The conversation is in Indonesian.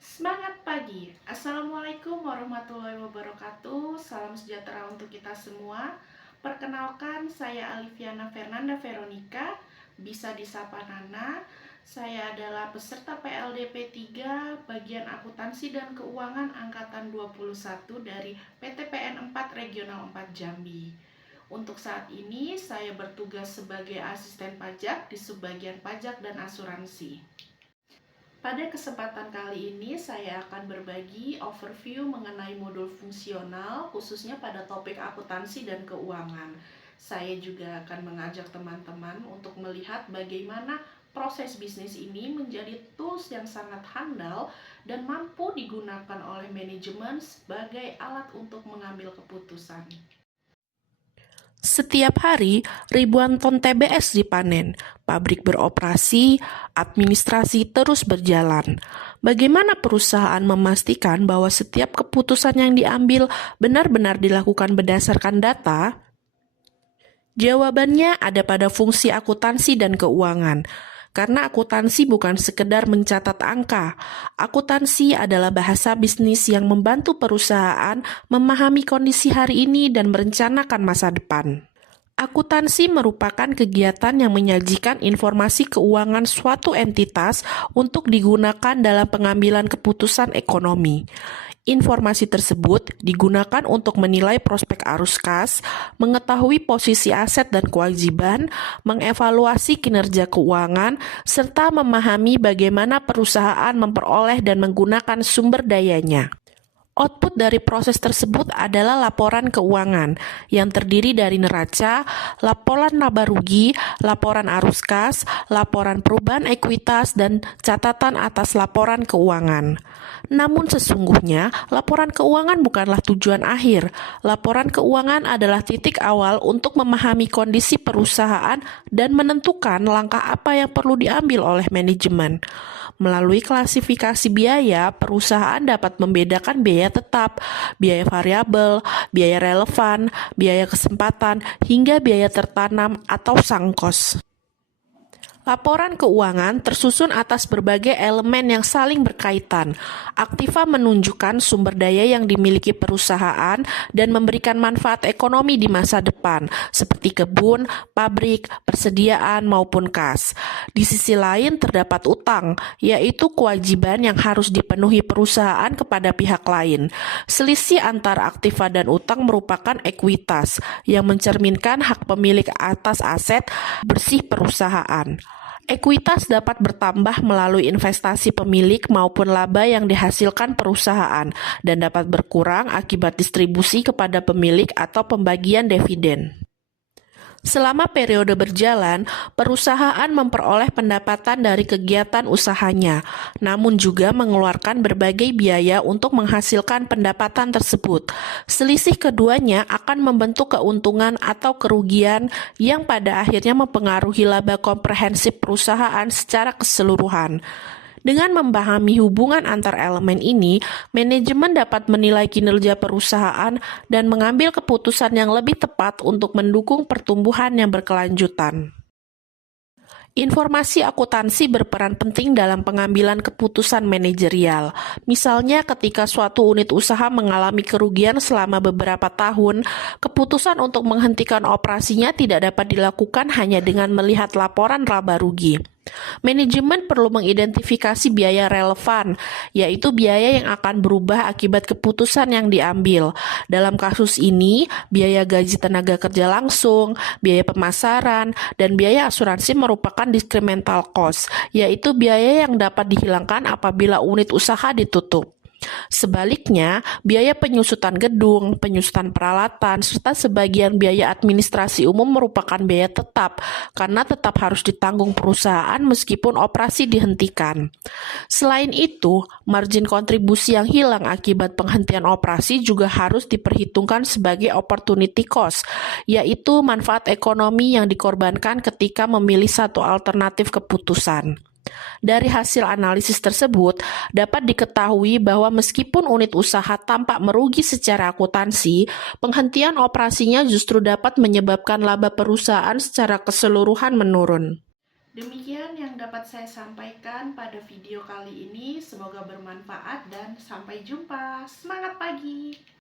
Semangat pagi. Assalamualaikum warahmatullahi wabarakatuh. Salam sejahtera untuk kita semua. Perkenalkan, saya Aliviana Fernanda Veronica, bisa disapa Nana. Saya adalah peserta PLDP 3 bagian akuntansi dan keuangan angkatan 21 dari PTPN 4 Regional 4 Jambi. Untuk saat ini saya bertugas sebagai asisten pajak di Subbagian Pajak dan Asuransi. Pada kesempatan kali ini saya akan berbagi overview mengenai modul fungsional khususnya pada topik akuntansi dan keuangan. Saya juga akan mengajak teman-teman untuk melihat bagaimana proses bisnis ini menjadi tools yang sangat handal dan mampu digunakan oleh manajemen sebagai alat untuk mengambil keputusan. Setiap hari, ribuan ton TBS dipanen, pabrik beroperasi, administrasi terus berjalan. Bagaimana perusahaan memastikan bahwa setiap keputusan yang diambil benar-benar dilakukan berdasarkan data? Jawabannya ada pada fungsi akuntansi dan keuangan. Karena akuntansi bukan sekedar mencatat angka. Akuntansi adalah bahasa bisnis yang membantu perusahaan memahami kondisi hari ini dan merencanakan masa depan. Akuntansi merupakan kegiatan yang menyajikan informasi keuangan suatu entitas untuk digunakan dalam pengambilan keputusan ekonomi. Informasi tersebut digunakan untuk menilai prospek arus kas, mengetahui posisi aset dan kewajiban, mengevaluasi kinerja keuangan, serta memahami bagaimana perusahaan memperoleh dan menggunakan sumber dayanya. Output dari proses tersebut adalah laporan keuangan yang terdiri dari neraca, laporan laba rugi, laporan arus kas, laporan perubahan ekuitas, dan catatan atas laporan keuangan. Namun sesungguhnya, laporan keuangan bukanlah tujuan akhir. Laporan keuangan adalah titik awal untuk memahami kondisi perusahaan dan menentukan langkah apa yang perlu diambil oleh manajemen. Melalui klasifikasi biaya, perusahaan dapat membedakan biaya tetap, biaya variabel, biaya relevan, biaya kesempatan, hingga biaya tertanam atau sunk cost. Laporan keuangan tersusun atas berbagai elemen yang saling berkaitan. Aktiva menunjukkan sumber daya yang dimiliki perusahaan dan memberikan manfaat ekonomi di masa depan, seperti kebun, pabrik, persediaan, maupun kas. Di sisi lain terdapat utang, yaitu kewajiban yang harus dipenuhi perusahaan kepada pihak lain. Selisih antara aktiva dan utang merupakan ekuitas, yang mencerminkan hak pemilik atas aset bersih perusahaan. Ekuitas dapat bertambah melalui investasi pemilik maupun laba yang dihasilkan perusahaan dan dapat berkurang akibat distribusi kepada pemilik atau pembagian dividen. Selama periode berjalan, perusahaan memperoleh pendapatan dari kegiatan usahanya, namun juga mengeluarkan berbagai biaya untuk menghasilkan pendapatan tersebut. Selisih keduanya akan membentuk keuntungan atau kerugian yang pada akhirnya mempengaruhi laba komprehensif perusahaan secara keseluruhan. Dengan memahami hubungan antar elemen ini, manajemen dapat menilai kinerja perusahaan dan mengambil keputusan yang lebih tepat untuk mendukung pertumbuhan yang berkelanjutan. Informasi akuntansi berperan penting dalam pengambilan keputusan manajerial. Misalnya ketika suatu unit usaha mengalami kerugian selama beberapa tahun, keputusan untuk menghentikan operasinya tidak dapat dilakukan hanya dengan melihat laporan laba rugi. Manajemen perlu mengidentifikasi biaya relevan, yaitu biaya yang akan berubah akibat keputusan yang diambil. Dalam kasus ini, biaya gaji tenaga kerja langsung, biaya pemasaran, dan biaya asuransi merupakan incremental cost, yaitu biaya yang dapat dihilangkan apabila unit usaha ditutup. Sebaliknya, biaya penyusutan gedung, penyusutan peralatan, serta sebagian biaya administrasi umum merupakan biaya tetap karena tetap harus ditanggung perusahaan meskipun operasi dihentikan. Selain itu, margin kontribusi yang hilang akibat penghentian operasi juga harus diperhitungkan sebagai opportunity cost, yaitu manfaat ekonomi yang dikorbankan ketika memilih satu alternatif keputusan. Dari hasil analisis tersebut, dapat diketahui bahwa meskipun unit usaha tampak merugi secara akuntansi, penghentian operasinya justru dapat menyebabkan laba perusahaan secara keseluruhan menurun. Demikian yang dapat saya sampaikan pada video kali ini. Semoga bermanfaat dan sampai jumpa. Semangat pagi!